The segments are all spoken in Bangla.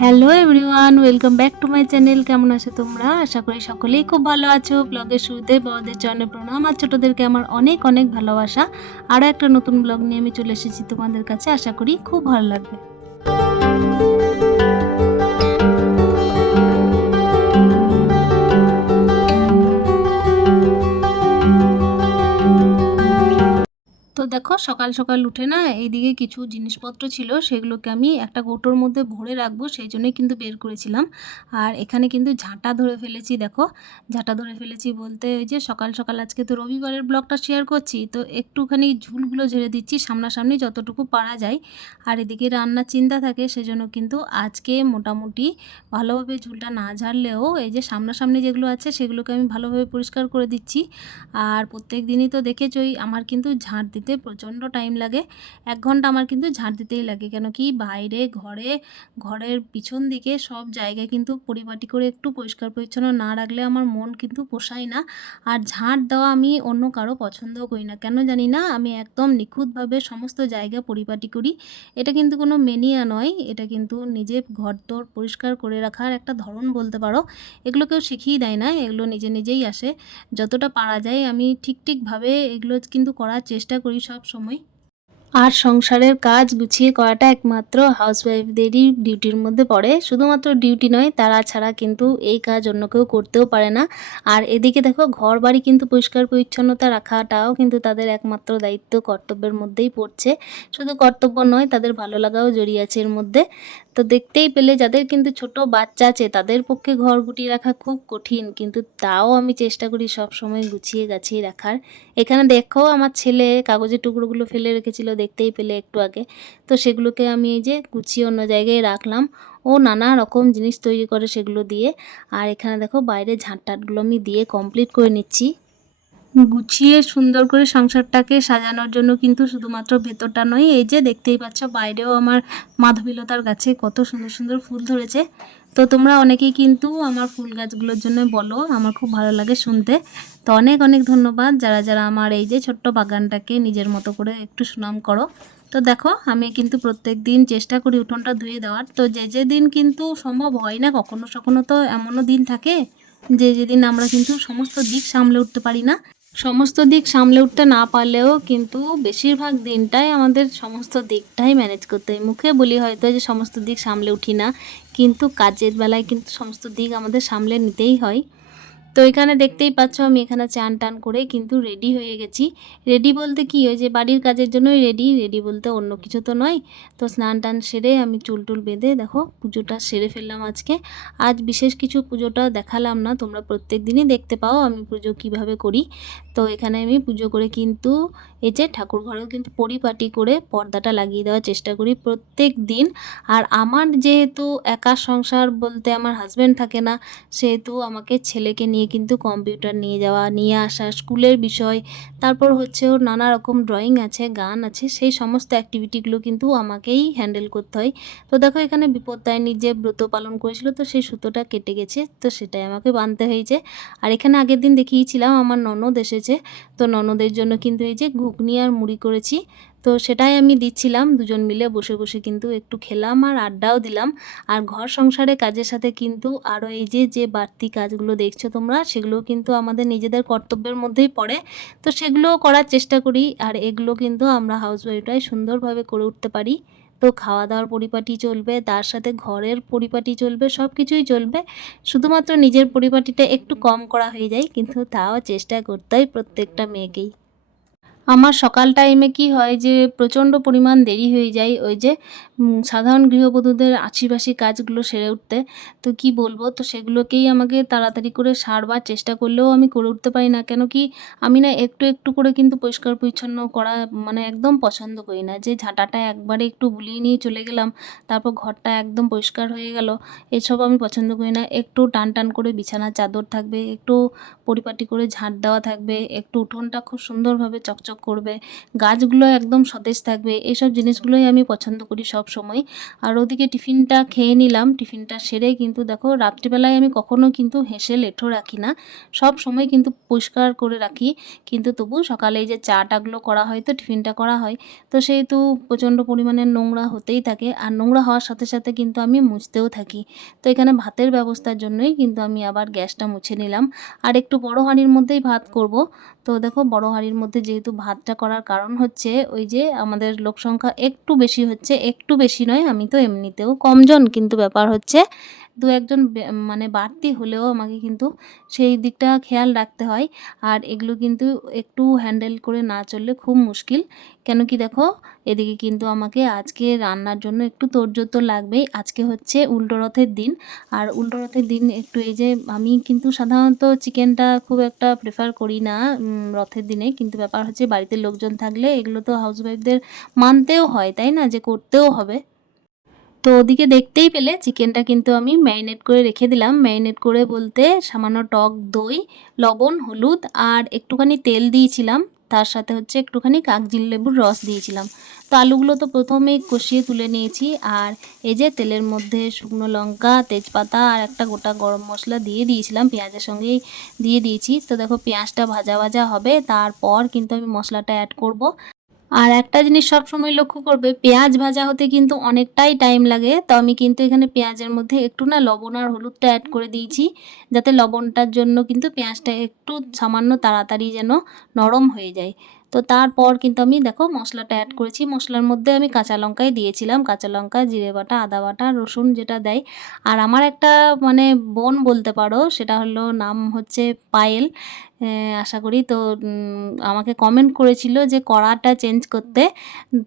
Hello everyone welcome back to my channel কেমন আছো তোমরা? আশা করি সকলেই খুব ভালো আছো। ব্লগের শুরুতে বড়দের চরণে প্রণাম আর ছোটোদেরকে আমার অনেক অনেক ভালোবাসা। আরও একটা নতুন ব্লগ নিয়ে আমি চলে এসেছি তোমাদের কাছে। আশা করি খুব ভালো লাগবে। দেখো, সকাল সকাল উঠে না এইদিকে কিছু জিনিসপত্র ছিল, সেগুলোকে আমি একটা গোটোর মধ্যে ভরে রাখব, সেই জন্যই কিন্তু বের করেছিলাম। আর এখানে কিন্তু ঝাঁটা ধরে ফেলেছি, দেখো। ঝাঁটা ধরে ফেলেছি বলতে ওই যে সকাল সকাল আজকে তো রবিবারের ব্লগটা শেয়ার করছি, তো একটুখানি ঝুলগুলো ঝেড়ে দিচ্ছি সামনাসামনি যতটুকু পারা যায়। আর এদিকে রান্নার চিন্তা থাকে, সেজন্য কিন্তু আজকে মোটামুটি ভালোভাবে ঝুলটা না ঝাড়লেও এই যে সামনাসামনি যেগুলো আছে, সেগুলোকে আমি ভালোভাবে পরিষ্কার করে দিচ্ছি। আর প্রত্যেক দিনই তো দেখেছই, আমার কিন্তু ঝাঁট দিতে প্রচণ্ড টাইম লাগে। এক ঘণ্টা আমার কিন্তু ঝাঁট দিতেই লাগে, কেন কি বাইরে, ঘরে, ঘরের পিছন দিকে সব জায়গায় কিন্তু পরিপাটি করে একটু পরিষ্কার পরিচ্ছন্ন না রাখলে আমার মন কিন্তু পোষায় না। আর ঝাঁট দেওয়া আমি অন্য কারও পছন্দও করি না। কেন জানি না, আমি একদম নিখুঁতভাবে সমস্ত জায়গা পরিপাটি করি। এটা কিন্তু কোনো মেনিয়া নয়, এটা কিন্তু নিজে ঘর দোর পরিষ্কার করে রাখার একটা ধরন বলতে পারো। এগুলো কেউ শিখিয়ে দেয় না, এগুলো নিজে নিজেই আসে। যতটা পারা যায় আমি ঠিক ঠিকভাবে এগুলো কিন্তু করার চেষ্টা করি সব সময় আর সংসারের কাজ গুছিয়ে করাটা একমাত্র হাউসওয়াইফদেরই ডিউটির মধ্যে পড়ে। শুধুমাত্র ডিউটি নয়, তারা ছাড়া কিন্তু এই কাজ অন্য কেউ করতেও পারে না। আর এদিকে দেখো ঘর বাড়ি কিন্তু পরিষ্কার পরিচ্ছন্নতা রাখাটাও কিন্তু তাদের একমাত্র দায়িত্ব কর্তব্যের মধ্যেই পড়ছে। শুধু কর্তব্য নয়, তাদের ভালো লাগাও জড়িয়ে আছে এর মধ্যে। তো দেখতেই পেলে যাদের কিন্তু ছোট বাচ্চা আছে, তাদের পক্ষে ঘর গুটিয়ে রাখা খুব কঠিন, কিন্তু তাও আমি চেষ্টা করি সব সময় গুছিয়ে গাছিয়ে রাখার। এখানে দেখো, আমার ছেলে কাগজের টুকরোগুলো ফেলে রেখেছিল দেখতেই পেলে একটু আগে। তো সেগুলোকে আমি এই যে গুছিয়ে অন্য জায়গায় রাখলাম। ও নানা রকম জিনিস তৈরি করে সেগুলো দিয়ে। আর এখানে দেখো বাইরে ঝাঁট টাটগুলো আমি দিয়ে কমপ্লিট করে নিচ্ছি। গুছিয়ে সুন্দর করে সংসারটাকে সাজানোর জন্য কিন্তু শুধুমাত্র ভেতরটা নয়, এই যে দেখতেই পাচ্ছ বাইরেও আমার মাধবীলতার গাছে কত সুন্দর সুন্দর ফুল ধরেছে। তো তোমরা অনেকেই কিন্তু আমার ফুল গাছগুলোর জন্য বলো, আমার খুব ভালো লাগে শুনতে। তো অনেক অনেক ধন্যবাদ, যারা যারা আমার এই যে ছোট্ট বাগানটাকে নিজের মতো করে একটু সুনাম করো। তো দেখো, আমি কিন্তু প্রত্যেক দিন চেষ্টা করি উঠোনটা ধুয়ে দেওয়ার। তো যে যে দিন কিন্তু সম্ভব হয় না, কখনো কখনো তো এমনও দিন থাকে যে যেদিন আমরা কিন্তু সমস্ত দিক সামলে উঠতে পারি না। সমস্ত দিক সামলে উঠতে না পারলেও কিন্তু বেশিরভাগ দিনটাই আমাদের সমস্ত দিকটাই ম্যানেজ করতে হয়। মুখে বলি হয়তো যে সমস্ত দিক সামলে উঠি না, কিন্তু কাজের বেলায় কিন্তু সমস্ত দিক আমাদের সামলে নিতেই হয়। তো এখানে দেখতেই পাচ্ছ আমি এখানে চান টান করে কিন্তু রেডি হয়ে গেছি। রেডি বলতে কি? ওই যে বাড়ির কাজের জন্যই রেডি রেডি বলতে অন্য কিছু তো নয়। তো স্নান টান সেরে আমি চুল টুল বেঁধে দেখো পুজোটা সেরে ফেললাম আজকে। আজ বিশেষ কিছু পুজোটা দেখালাম না, তোমরা প্রত্যেক দিনই দেখতে পাও আমি পুজো কীভাবে করি। তো এখানে আমি পুজো করে কিন্তু এই যে ঠাকুর ঘরেও কিন্তু পরিপাটি করে পর্দাটা লাগিয়ে দেওয়ার চেষ্টা করি প্রত্যেক দিন। আর আমার যেহেতু একা সংসার বলতে আমার হাজব্যান্ড থাকে না, সেহেতু আমাকে ছেলেকে নিয়ে কিন্তু কম্পিউটার নিয়ে যাওয়া, নিয়ে আসা, স্কুলের বিষয়, তারপর হচ্ছে ওর নানা রকম ড্রয়িং আছে, গান আছে, সেই সমস্ত অ্যাক্টিভিটিগুলো কিন্তু আমাকেই হ্যান্ডেল করতে হয়। তো দেখো এখানে বিপত্তায়নী যে ব্রত পালন করেছিল, তো সেই সুতোটা কেটে গেছে, তো সেটাই আমাকে বাঁধতে হয়েছে। আর এখানে আগের দিন দেখিয়েছিলাম, আমার ননদ এসেছে, তো ননদের জন্য কিন্তু এই যে ঘুগনি আর মুড়ি করেছি তো সেটাই আমি দিচ্ছিলাম, দুজন মিলে বসে বসে কিন্তু একটু খেলাম আর আড্ডাও দিলাম। আর ঘর সংসারে কাজের সাথে কিন্তু আরও এই যে যে বাড়তি কাজগুলো দেখছ তোমরা সেগুলো কিন্তু আমাদের নিজেদের কর্তব্যের মধ্যেই পড়ে। তো সেগুলোও করার চেষ্টা করি আর এগুলো কিন্তু আমরা হাউসওয়াইফরাই সুন্দরভাবে করে উঠতে পারি। তো খাওয়া দাওয়ার পরিপাটি চলবে, তার সাথে ঘরের পরিপাটি চলবে সব কিছুই চলবে। শুধুমাত্র নিজের পরিপাটিটা একটু কম করা হয়ে যায়, কিন্তু তাও চেষ্টা করতে হয় প্রত্যেকটা মেয়েকেই। আমার সকাল টাইমে কি হয় যে, প্রচণ্ড পরিমাণ দেরি হয়ে যায় ওই যে সাধারণ গৃহবধূদের আশিবাসী কাজগুলো সেরে উঠতে। তো কি বলব? তো সেগুলোকেই আমাকে তাড়াতাড়ি করে সারবার চেষ্টা করলেও আমি করে উঠতে পারি না। কেন কি, আমি না একটু একটু করে কিন্তু পরিষ্কার পরিচ্ছন্ন করা মানে একদম পছন্দ করি না। যে ঝাঁটাটা একবারে একটু বুলিয়ে নিয়ে চলে গেলাম, তারপর ঘরটা একদম পরিষ্কার হয়ে গেল, এসব আমি পছন্দ করি না। একটু টান টান করে বিছানার চাদর থাকবে, একটু পরিপাটি করে ঝাঁট দেওয়া থাকবে, একটু উঠোনটা খুব সুন্দরভাবে চকচক ঝকঝক করবে, গাছগুলো একদম সতেজ থাকবে এইসব জিনিসগুলোই আমি পছন্দ করি সব সময় আর ওদিকে টিফিনটা খেয়ে নিলাম, টিফিনটা সেরে কিন্তু দেখো রাত্রিবেলায় আমি কখনো কিন্তু হেসে লেঠো রাখি না সব সময় কিন্তু পরিষ্কার করে রাখি। কিন্তু তবু সকালে যে চাটাগুলো করা হয়, তো টিফিনটা করা হয়, তো সেহেতু প্রচণ্ড পরিমাণে নোংরা হতেই থাকে। আর নোংরা হওয়ার সাথে সাথে কিন্তু আমি মুছতেও থাকি। তো এখানে ভাতের ব্যবস্থার জন্যই কিন্তু আমি আবার গ্যাসটা মুছে নিলাম। আর একটু বড় হাঁড়ির মধ্যেই ভাত করব তো দেখো বড় হাঁড়ির মধ্যে যেহেতু ভাতটা করার কারণ হচ্ছে, ওই যে আমাদের লোক সংখ্যা একটু বেশি হচ্ছে, একটু বেশি নয়, আমি তো এমনিতেও কমজন, কিন্তু ব্যাপার হচ্ছে দু একজন মানে বাড়তি হলেও আমাকে কিন্তু সেই দিকটা খেয়াল রাখতে হয়। আর এগুলো কিন্তু একটু হ্যান্ডেল করে না চললে খুব মুশকিল। কেন কি দেখো, এদিকে কিন্তু আমাকে আজকে রান্নার জন্য একটু তোড়জোড় তো লাগবেই। আজকে হচ্ছে উল্টো রথের দিন। আর উল্টো রথের দিন একটু এই যে আমি কিন্তু সাধারণত চিকেনটা খুব একটা প্রেফার করি না রথের দিনে। কিন্তু ব্যাপার হচ্ছে বাড়িতে লোকজন থাকলে এগুলো তো হাউসওয়াইফদের মানতেও হয়, তাই না? যে করতেও হবে। তো ওদিকে দেখতেই পেলে চিকেনটা কিন্তু আমি ম্যারিনেট করে রেখে দিলাম। ম্যারিনেট করে বলতে সামান্য টক দই, লবণ, হলুদ আর একটুখানি তেল দিয়েছিলাম। তার সাথে হচ্ছে একটুখানি কাগজিল লেবুর রস দিয়েছিলাম। তো আলুগুলো তো প্রথমেই কষিয়ে তুলে নিয়েছি আর এই যে তেলের মধ্যে শুকনো লঙ্কা, তেজপাতা আর একটা গোটা গরম মশলা দিয়ে দিয়েছিলাম, পেঁয়াজের সঙ্গেই দিয়ে দিয়েছি। তো দেখো পেঁয়াজটা ভাজা ভাজা হবে, তারপর কিন্তু আমি মশলাটা অ্যাড করব। আর একটা জিনিস সবসময় লক্ষ্য করবে, পেঁয়াজ ভাজা হতে কিন্তু অনেকটাই টাইম লাগে। তো আমি কিন্তু এখানে পেঁয়াজের মধ্যে একটু না লবণ আর হলুদটা অ্যাড করে দিয়েছি, যাতে লবণটার জন্য কিন্তু পেঁয়াজটা একটু সামান্য তাড়াতাড়ি যেন নরম হয়ে যায়। তো তারপর কিন্তু আমি দেখো মশলাটা অ্যাড করেছি। মশলার মধ্যে আমি কাঁচা লঙ্কাই দিয়েছিলাম। কাঁচা লঙ্কা, জিরে বাটা, আদা বাটা, রসুন যেটা দেয়। আর আমার একটা মানে বোন বলতে পারো, সেটা হলো নাম হচ্ছে পায়েল। আশা করি তো আমাকে কমেন্ট করেছিল যে কড়াটা চেঞ্জ করতে।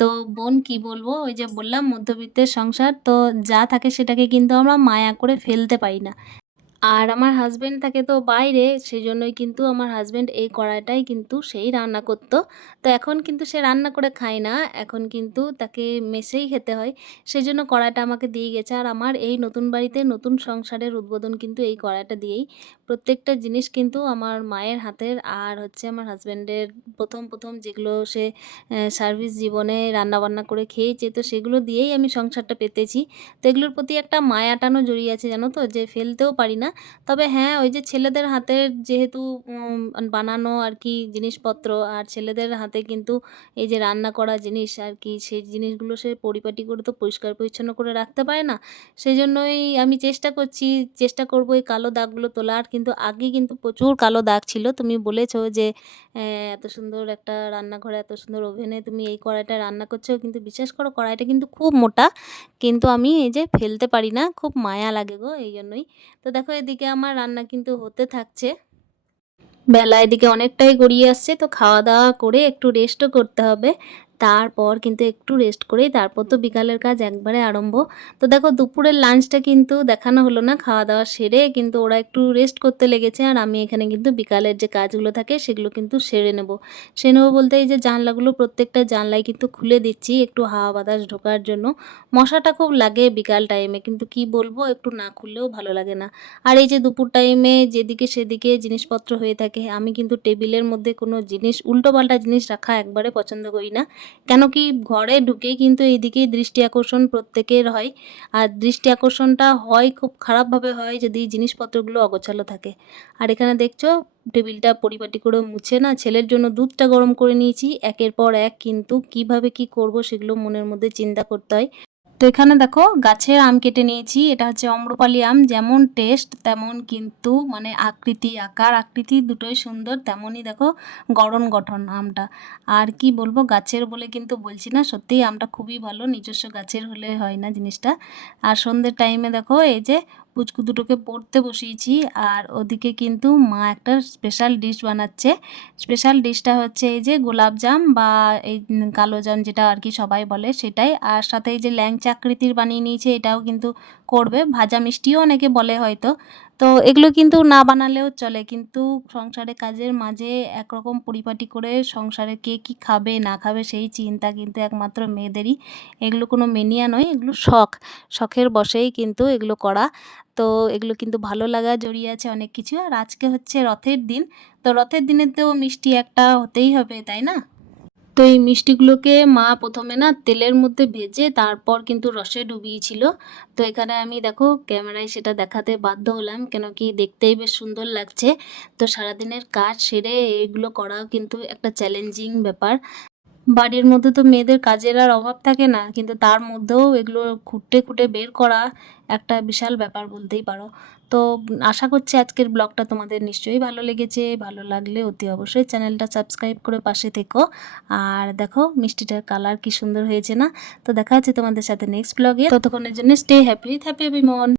তো বোন কি বলব, ওই যে বললাম মধ্যবিত্তের সংসার, তো যা থাকে সেটাকে কিন্তু আমরা মায়া করে ফেলতে পারি না। আর আমার হাজব্যান্ড থাকে তো বাইরে সেই জন্যই কিন্তু আমার হাজব্যান্ড এই কড়াইটাই কিন্তু সেই রান্না করতো। তো এখন কিন্তু সে রান্না করে খায় না, এখন কিন্তু তাকে মেসেই খেতে হয়। সেই জন্য কড়াইটা আমাকে দিয়ে গেছে। আর আমার এই নতুন বাড়িতে নতুন সংসারের উদ্বোধন কিন্তু এই কড়াইটা দিয়েই। প্রত্যেকটা জিনিস কিন্তু আমার মায়ের হাতের আর হচ্ছে আমার হাজব্যান্ডের প্রথম প্রথম যেগুলো সে সার্ভিস জীবনে রান্নাবান্না করে খেয়েছে, তো সেগুলো দিয়েই আমি সংসারটা পেতেছি। তো এগুলোর প্রতি একটা মায়া টানো জড়িয়ে আছে জানো তো? যে ফেলতেও পারি না তবে হ্যাঁ ওই যে ছেলেদের হাতের যেহেতু বানানো আর কি জিনিসপত্র, আর ছেলেদের হাতে কিন্তু এই যে রান্না করা জিনিস আর কি সেই জিনিসগুলো সে পরিপাটি করে তো পরিষ্কার পরিচ্ছন্ন করে রাখতে পারে না। সেই জন্যই আমি চেষ্টা করছি, চেষ্টা করব এই কালো দাগগুলো তোলার। কিন্তু আগে কিন্তু প্রচুর কালো দাগ ছিল। তুমি বলেছ যে এত সুন্দর একটা রান্নাঘরে, এত সুন্দর ওভেনে তুমি এই কড়াইটা রান্না করছ। কিন্তু বিশ্বাস করো, কড়াইটা কিন্তু খুব মোটা। কিন্তু আমি এই যে ফেলতে পারি না, খুব মায়া লাগে গো এই জন্যই তো দেখো এদিকে আমার রান্না কিন্তু হতে থাকছে। বেলা এদিকে অনেকটাই গড়িয়ে আসছে, তো খাওয়া দাওয়া করে একটু রেস্টও করতে হবে। তারপর কিন্তু একটু রেস্ট করেই তারপর তো বিকালের কাজ একবারে আরম্ভ। তো দেখো দুপুরের লাঞ্চটা কিন্তু দেখানো হলো না, খাওয়া দাওয়া সেরে কিন্তু ওরা একটু রেস্ট করতে লেগেছে আর আমি এখানে কিন্তু বিকালের যে কাজগুলো থাকে সেগুলো কিন্তু সেরে নেব। সেরে নেব বলতে এই যে জানলাগুলো প্রত্যেকটা জানলায় কিন্তু খুলে দিচ্ছি একটু হাওয়া বাতাস ঢোকার জন্য। মশাটা খুব লাগে বিকাল টাইমে কিন্তু কি বলব একটু না খুললেও ভালো লাগে না। আর এই যে দুপুর টাইমে যেদিকে সেদিকে জিনিসপত্র হয়ে থাকে, আমি কিন্তু টেবিলের মধ্যে কোনো জিনিস উল্টোপাল্টা জিনিস রাখা একবারে পছন্দ করি না। কেন কি ঘরে ঢুকেই কিন্তু এইদিকেই দৃষ্টি আকর্ষণ প্রত্যেকের হয়। আর দৃষ্টি আকর্ষণটা হয় খুব খারাপভাবে হয় যদি জিনিসপত্রগুলো অগোছালো থাকে। আর এখানে দেখছ, টেবিলটা পরিপাটি করে মুছে না, ছেলের জন্য দুধটা গরম করে নিয়েছি। একের পর এক কিন্তু কীভাবে কি করব সেগুলো মনের মধ্যে চিন্তা করতে হয়। তো এখানে দেখো গাছের আম কেটে নিয়েছি। এটা হচ্ছে অম্রপালি আম। যেমন টেস্ট তেমন কিন্তু মানে আকৃতি, আকার, আকৃতি দুটোই সুন্দর, তেমনই দেখো গড়ন গঠন আমটা। আর কি বলব, গাছের বলে কিন্তু বলছি না, সত্যিই আমটা খুবই ভালো। নিজস্ব গাছের হলে হয় না জিনিসটা। আর সন্ধ্যের টাইমে দেখো এই যে পুচকু দুটোকে পড়তে বসিয়েছি। আর ওদিকে কিন্তু মা একটা স্পেশাল ডিশ বানাচ্ছে। স্পেশাল ডিশটা হচ্ছে এই যে গোলাপজাম বা এই কালোজাম কালো জাম যেটা আর কি সবাই বলে সেটাই। আর সাথে এই যে ল্যাংচাকৃতির বানিয়ে নিয়েছে এটাও কিন্তু করবে। ভাজা মিষ্টিও অনেকে বলে হয়তো। তো এগুলো কিন্তু না বানালেও চলে। কিন্তু সংসারে কাজের মাঝে একরকম পরিপাটি করে সংসারে কে কী খাবে, না খাবে সেই চিন্তা কিন্তু একমাত্র মেয়েদেরই। এগুলো কোনো মেনিয়া নয়, এগুলো শখ। শখের বশেই কিন্তু এগুলো করা। তো এগুলো কিন্তু ভালো লাগা জড়িয়ে আছে অনেক কিছু। আর আজকে হচ্ছে রথের দিন। তো রথের দিনে তো মিষ্টি একটা হতেই হবে, তাই না? তো এই মিষ্টিগুলোকে মা প্রথমে না তেলের মধ্যে ভেজে তারপর কিন্তু রসে ডুবিয়েছিল। তো এখানে আমি দেখো ক্যামেরায় সেটা দেখাতে বাধ্য হলাম কেন কি দেখতেই বেশ সুন্দর লাগছে। তো সারাদিনের কাজ সেরে এগুলো করাও কিন্তু একটা চ্যালেঞ্জিং ব্যাপার। বাড়ির মধ্যে তো মেয়েদের কাজের আর অভাব থাকে না, কিন্তু তার মধ্যেও এগুলো খুঁটে খুঁটে বের করা একটা বিশাল ব্যাপার বলতেই পারো। তো আশা করছি আজকের ব্লগটা তোমাদের নিশ্চয়ই ভালো লেগেছে, ভালো লাগলে অতি অবশ্যই চ্যানেলটা সাবস্ক্রাইব করে পাশে থেকো। আর দেখো, মিষ্টিটার কালার কি সুন্দর হয়েছে না? তো দেখা হচ্ছে তোমাদের সাথে নেক্সট ব্লগে ততক্ষণের জন্য স্টে হ্যাপি হ্যাপি মন